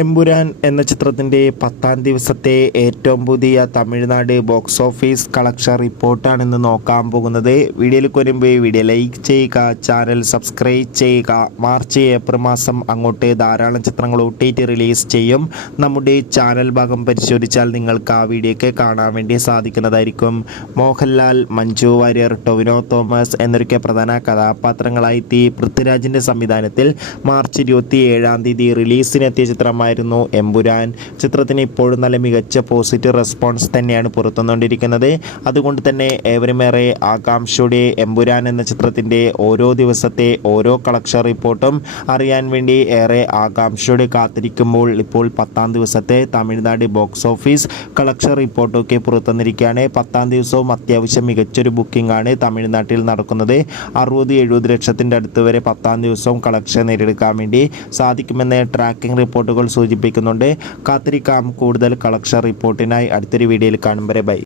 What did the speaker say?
എമ്പുരാൻ എന്ന ചിത്രത്തിൻ്റെ 10ാം ദിവസത്തെ ഏറ്റവും പുതിയ തമിഴ്നാട് ബോക്സ് ഓഫീസ് കളക്ഷൻ റിപ്പോർട്ടാണ് ഇന്ന് നോക്കാൻ പോകുന്നത്. വീഡിയോയിൽ വരുമ്പോൾ വീഡിയോ ലൈക്ക് ചെയ്യുക, ചാനൽ സബ്സ്ക്രൈബ് ചെയ്യുക. മാർച്ച് ഏപ്രിൽ മാസം അങ്ങോട്ട് ധാരാളം ചിത്രങ്ങൾ OTT റിലീസ് ചെയ്യും. നമ്മുടെ ചാനൽ ഭാഗം പരിശോധിച്ചാൽ നിങ്ങൾക്ക് ആ വീഡിയോയ്ക്ക് കാണാൻ വേണ്ടി സാധിക്കുന്നതായിരിക്കും. മോഹൻലാൽ, മഞ്ജു വാര്യർ, ടൊവിനോ തോമസ് എന്നൊക്കെ പ്രധാന കഥാപാത്രങ്ങളായി പൃഥ്വിരാജിൻ്റെ സംവിധാനത്തിൽ മാർച്ച് 27-ാം തീയതി റിലീസിനെത്തിയ ചിത്രമായി എമ്പുരാൻ. ചിത്രത്തിന് ഇപ്പോഴും നല്ല മികച്ച പോസിറ്റീവ് റെസ്പോൺസ് തന്നെയാണ് പുറത്തുവന്നുകൊണ്ടിരിക്കുന്നത്. അതുകൊണ്ട് തന്നെ ഏവരുമേറെ ആകാംക്ഷയോടെ എമ്പുരാൻ എന്ന ചിത്രത്തിൻ്റെ ഓരോ ദിവസത്തെ ഓരോ കളക്ഷൻ റിപ്പോർട്ടും അറിയാൻ വേണ്ടി ഏറെ ആകാംക്ഷയോടെ കാത്തിരിക്കുമ്പോൾ ഇപ്പോൾ 10ാം ദിവസത്തെ തമിഴ്നാട് ബോക്സ് ഓഫീസ് കളക്ഷൻ റിപ്പോർട്ടൊക്കെ പുറത്തുവന്നിരിക്കുകയാണ്. 10ാം ദിവസവും അത്യാവശ്യം മികച്ചൊരു ബുക്കിംഗ് ആണ് തമിഴ്നാട്ടിൽ നടക്കുന്നത്. 60-70 ലക്ഷത്തിൻ്റെ അടുത്ത് വരെ 10ാം ദിവസവും കളക്ഷൻ നേടിയെടുക്കാൻ വേണ്ടി സാധിക്കുമെന്ന് ട്രാക്കിംഗ് റിപ്പോർട്ടുകൾ സൂചിപ്പിക്കുന്നുണ്ട്. കാത്തിരിക്കാം കൂടുതൽ കളക്ഷൻ റിപ്പോർട്ടിനായി. അടുത്തൊരു വീഡിയോയിൽ കാണും വരെ ബൈ.